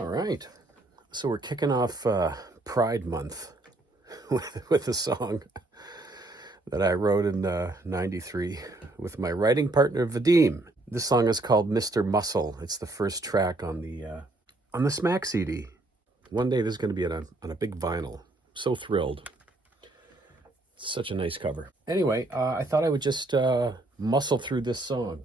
All right, so we're kicking off Pride Month with a song that I wrote in '93 with my writing partner Vadim. This song is called "Mr. Muscle." It's the first track on the Smack CD. One day this is going to be on a big vinyl. So thrilled. Such a nice cover. Anyway, I thought I would just muscle through this song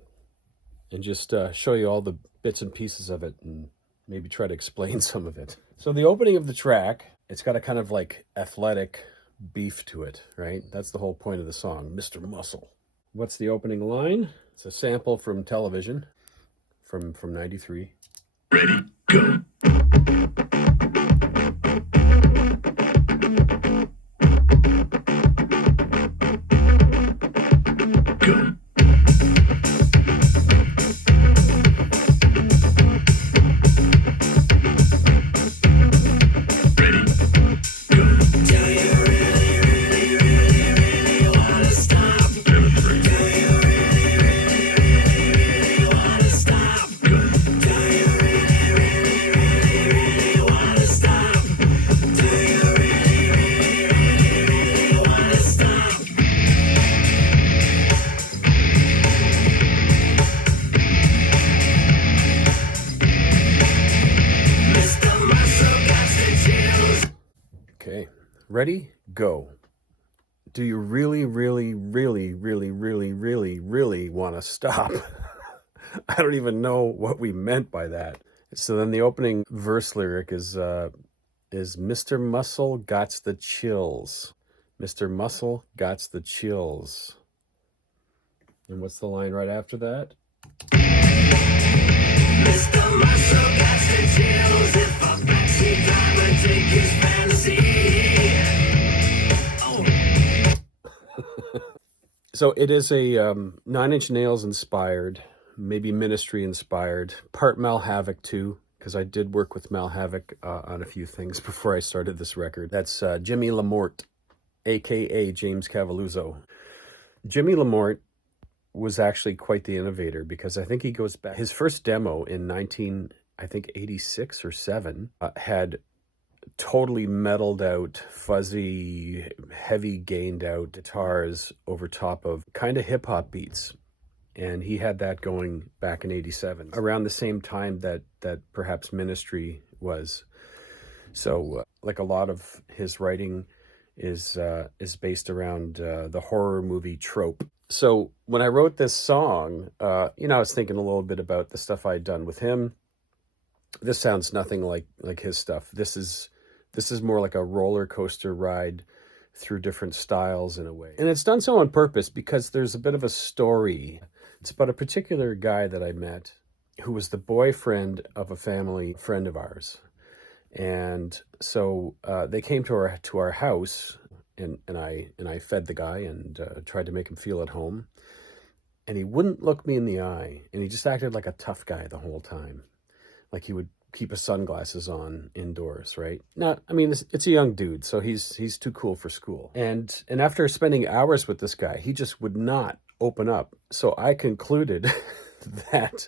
and just show you all the bits and pieces of it and maybe try to explain some of it. So the opening of the track, it's got a kind of like athletic beef to it, right? That's the whole point of the song, Mr. Muscle. What's the opening line? It's a sample from television from '93. Ready, go. Go. Okay, ready, go. Do you really want to stop? I don't even know what we meant by that. So then the opening verse lyric is Mr. Muscle gots the chills. Mr. Muscle gots the chills. And what's the line right after that? Mr. Muscle gots the chills. If a backseat driver take his fantasy. So it is a Nine Inch Nails inspired, maybe Ministry inspired, part Mal Havoc too, because I did work with Mal Havoc on a few things before I started this record. That's Jimmy Lamort, aka James Cavalluzzo. Jimmy Lamort was actually quite the innovator because I think he goes back. His first demo in 86 or 7 had totally metaled out, fuzzy, heavy gained out guitars over top of kind of hip hop beats. And he had that going back in 87, around the same time that perhaps Ministry was. So like a lot of his writing is based around the horror movie trope. So when I wrote this song, I was thinking a little bit about the stuff I'd done with him. This sounds nothing like his stuff. This is more like a roller coaster ride through different styles in a way. And it's done so on purpose because there's a bit of a story. It's about a particular guy that I met who was the boyfriend of a family friend of ours. And so they came to our house, and I fed the guy and tried to make him feel at home. And he wouldn't look me in the eye, and he just acted like a tough guy the whole time. Like he would keep his sunglasses on indoors, right? Now, I mean, it's a young dude, so he's too cool for school. And after spending hours with this guy, he just would not open up. So I concluded that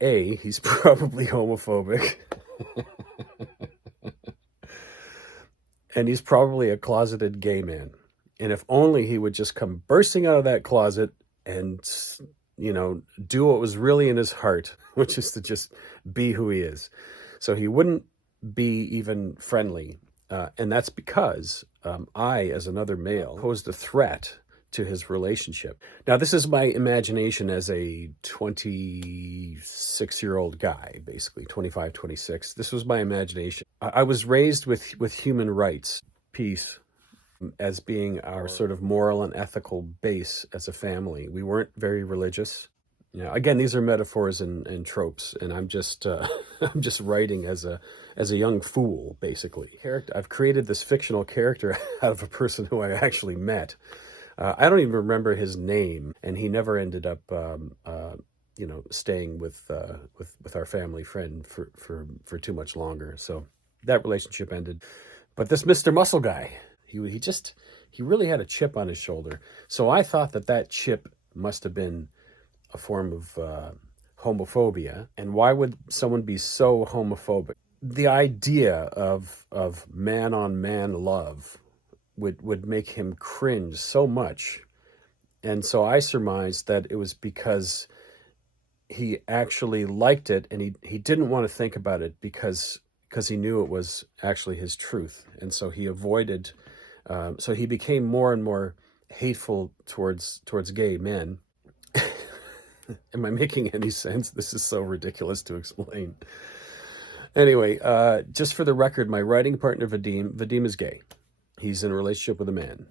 A, he's probably homophobic. And he's probably a closeted gay man. And if only he would just come bursting out of that closet and, do what was really in his heart, which is to just be who he is. So he wouldn't be even friendly. And that's because I, as another male, posed a threat to his relationship. Now, this is my imagination as a 26-year-old guy, basically, 25, 26. This was my imagination. I was raised with human rights, peace, as being our sort of moral and ethical base as a family. We weren't very religious. Again, these are metaphors and tropes, and I'm just I'm just writing as a young fool, basically. I've created this fictional character out of a person who I actually met. I don't even remember his name, and he never ended up, staying with our family friend for too much longer. So that relationship ended. But this Mr. Muscle guy, he really had a chip on his shoulder. So I thought that chip must have been a form of homophobia. And why would someone be so homophobic? The idea of man on man love would make him cringe so much. And so I surmised that it was because he actually liked it, and he didn't want to think about it because he knew it was actually his truth. And so he avoided, so he became more and more hateful towards gay men. Am I making any sense? This is so ridiculous to explain. Anyway, just for the record, my writing partner, Vadim is gay. He's in a relationship with a man.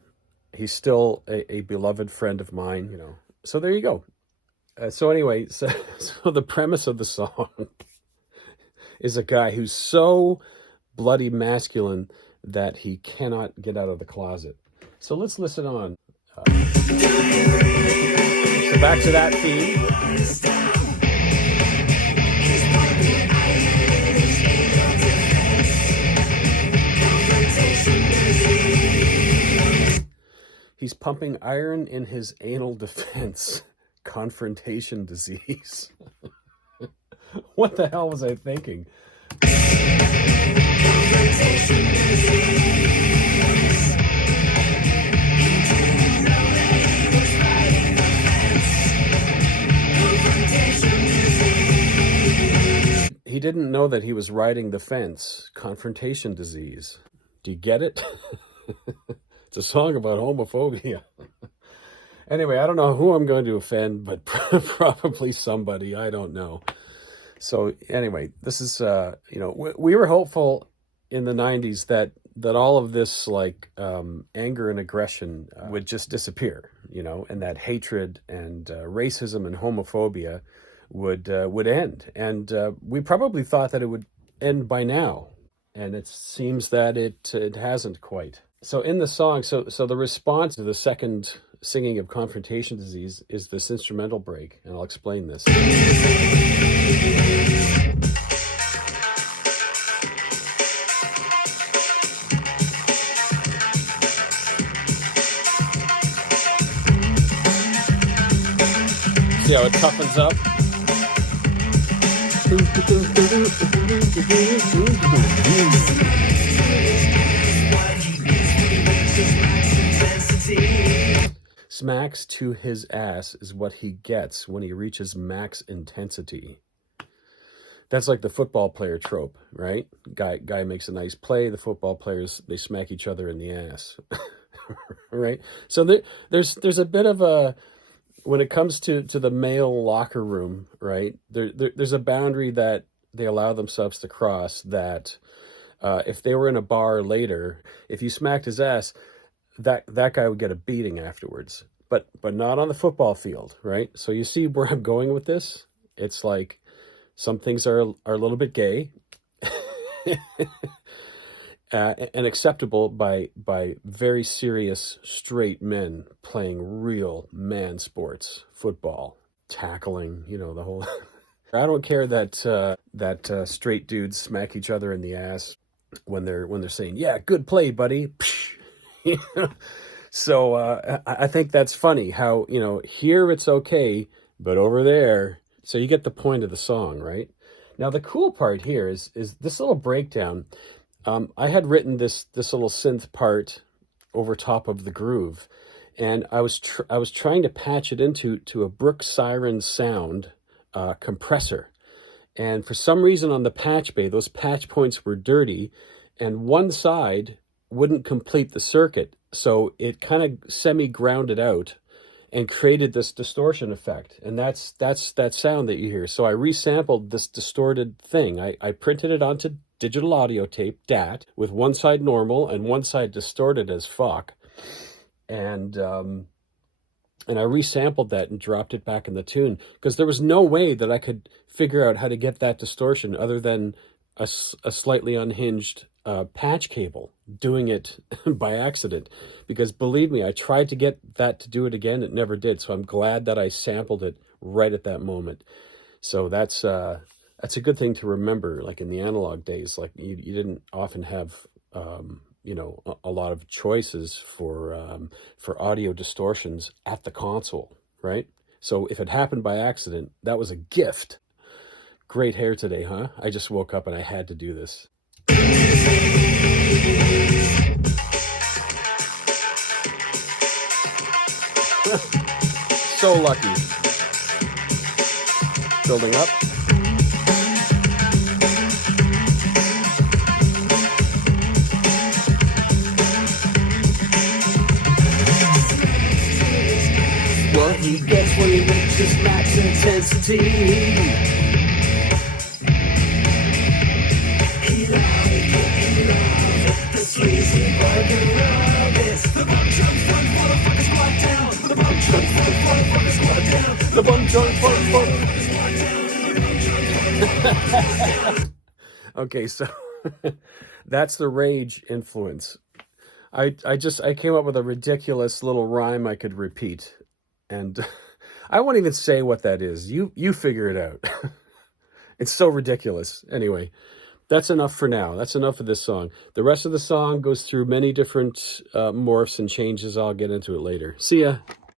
He's still a beloved friend of mine, you know. So there you go. So anyway, so the premise of the song is a guy who's so bloody masculine that he cannot get out of the closet. So let's listen on. So back to that theme. He's pumping iron in his anal defense. Confrontation disease. What the hell was I thinking? Confrontation disease. He didn't know that he was riding the fence. Confrontation disease. Do you get it? It's a song about homophobia. Anyway, I don't know who I'm going to offend, but probably somebody. I don't know. So anyway, this is, you know, we were hopeful in the 90s that all of this like anger and aggression would just disappear, you know, and that hatred and racism and homophobia would end. And we probably thought that it would end by now. And it seems that it hasn't quite. So in the song, so the response to the second singing of Confrontation Disease is this instrumental break, and I'll explain this. See how it toughens up? Smacks to his ass is what he gets when he reaches max intensity. That's like the football player trope, right? Guy makes a nice play, the football players, they smack each other in the ass. Right? So there's a bit of a, when it comes to the male locker room, right? There's a boundary that they allow themselves to cross that if they were in a bar later, if you smacked his ass, that guy would get a beating afterwards, but not on the football field, right? So you see where I'm going with this? It's like some things are a little bit gay and acceptable by very serious straight men playing real man sports, football, tackling, you know, the whole. I don't care that straight dudes smack each other in the ass when they're saying, "Yeah, good play, buddy." So I think that's funny how, you know, here it's okay, but over there, so you get the point of the song, right? Now the cool part here is this little breakdown. I had written this little synth part over top of the groove, and I was trying to patch it into a Brook Siren sound compressor, and for some reason on the patch bay, those patch points were dirty, and one side wouldn't complete the circuit, so it kind of semi-grounded out and created this distortion effect, and that's that sound that you hear. So I resampled this distorted thing. I printed it onto digital audio tape, DAT, with one side normal and one side distorted as fuck, and I resampled that and dropped it back in the tune, because there was no way that I could figure out how to get that distortion other than a slightly unhinged patch cable doing it by accident, because believe me, I tried to get that to do it again. It never did. So I'm glad that I sampled it right at that moment. So that's a good thing to remember. Like in the analog days, like you didn't often have, you know, a lot of choices for audio distortions at the console, right? So if it happened by accident, that was a gift. Great hair today, huh? I just woke up and I had to do this. So lucky. Building up. What he gets when he reaches max intensity. He loves the sleazy burger of it. The bum jump front, motherfucker squat down. The bum jump front, motherfucker squat down. The bum jump front, motherfucker squat down. Okay, so that's the Rage influence. I came up with a ridiculous little rhyme I could repeat. And I won't even say what that is. You figure it out. It's so ridiculous. Anyway, that's enough for now. That's enough of this song. The rest of the song goes through many different morphs and changes. I'll get into it later. See ya.